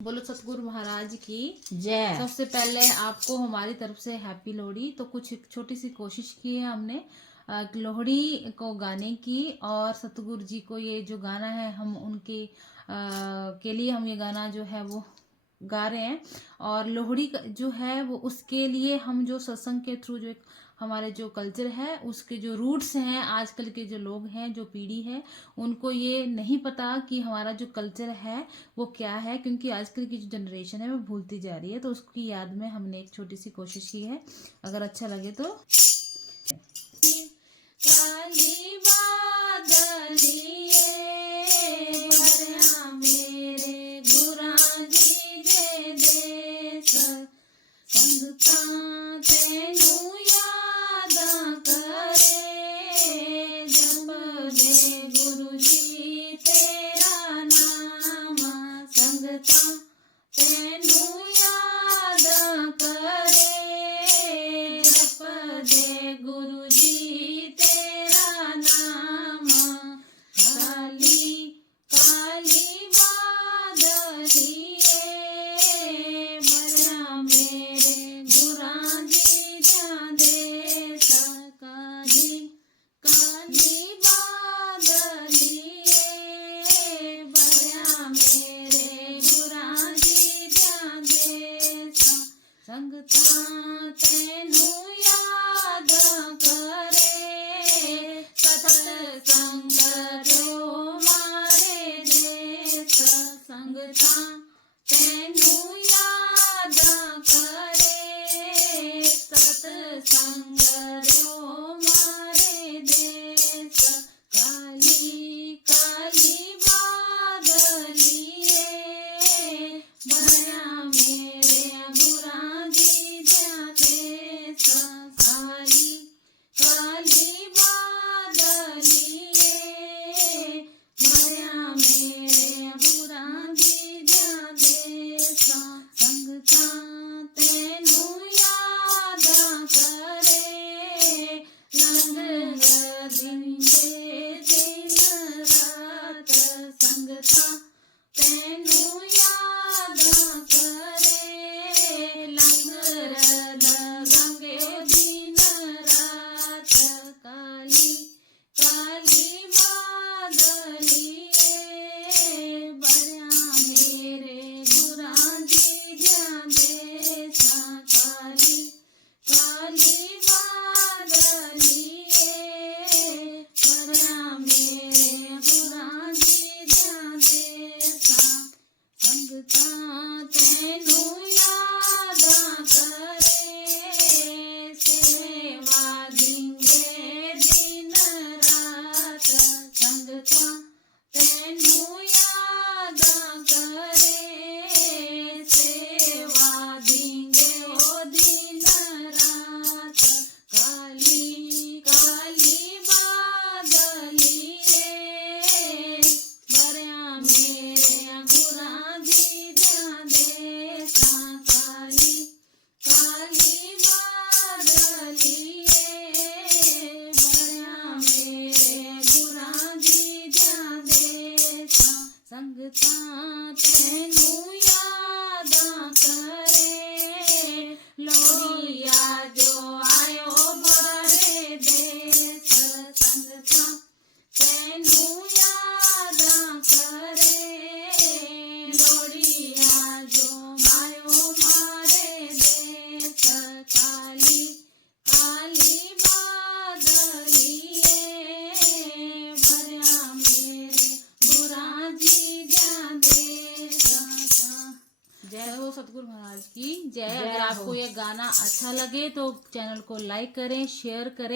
बोलो सतगुरु महाराज की जय। सबसे पहले आपको हमारी तरफ से हैप्पी लोहड़ी। तो कुछ छोटी सी कोशिश की है हमने लोहड़ी को गाने की, और सतगुरु जी को ये जो गाना है हम उनके के लिए हम ये गाना जो है वो गा रहे हैं। और लोहड़ी जो है वो उसके लिए हम जो सत्संग के थ्रू जो एक हमारे जो कल्चर है उसके जो रूट्स हैं, आजकल के जो लोग हैं, जो पीढ़ी है, उनको ये नहीं पता कि हमारा जो कल्चर है वो क्या है, क्योंकि आजकल की जो जनरेशन है वो भूलती जा रही है। तो उसकी याद में हमने एक छोटी सी कोशिश की है, अगर अच्छा लगे तो। काली बादलिए भरया मेरे गुराजी दे देस संगता तेनू याद करे जप दे गुरु जी तेरा नाम संगता तेनू याद करे जप दे गुरु जी तेरा नाम। काली काली बादलिए भरया मेरे गुराजी जादे काली काली बादलिए भरया मेरे गुराजी जादे संगता तेनू याद करे सतत संग रो मारे देस संगता तेनू याद करे सत संग रो मारे देस। काली काली बादलिए भरया मेरे गुराजी जादे काली काली बादलिए भरया मेरे गुराजी जादे संगता तेनू याद करे लंग दिंगे दिन रात संगता तेनू याद करे लंगर गंगे दिन रात। काली काली बादलिए भरया मेरे गुराजी जादे काली काली बादलिए भरया मेरे गुराजी जादे संगता तेनू याद करे सेवा दिंगे दिन रात संगता तेनू याद करे सेवा दिंगे ओ दिन रात। काली काली बादलिए भरया मेरे गुराजी जादे काली काली बादलिए भरया मेरे गुराजी जादे संगता तेनू याद करे लोहिया जो आयो भरे देस संगता तेनू याद करे लोहिया जो आयो मारे देस। काली काली बादलिए भरया मेरे गुराजी जादे। जय हो सतगुरु महाराज की जय। अगर आपको ये गाना अच्छा लगे तो चैनल को लाइक करें, शेयर करें।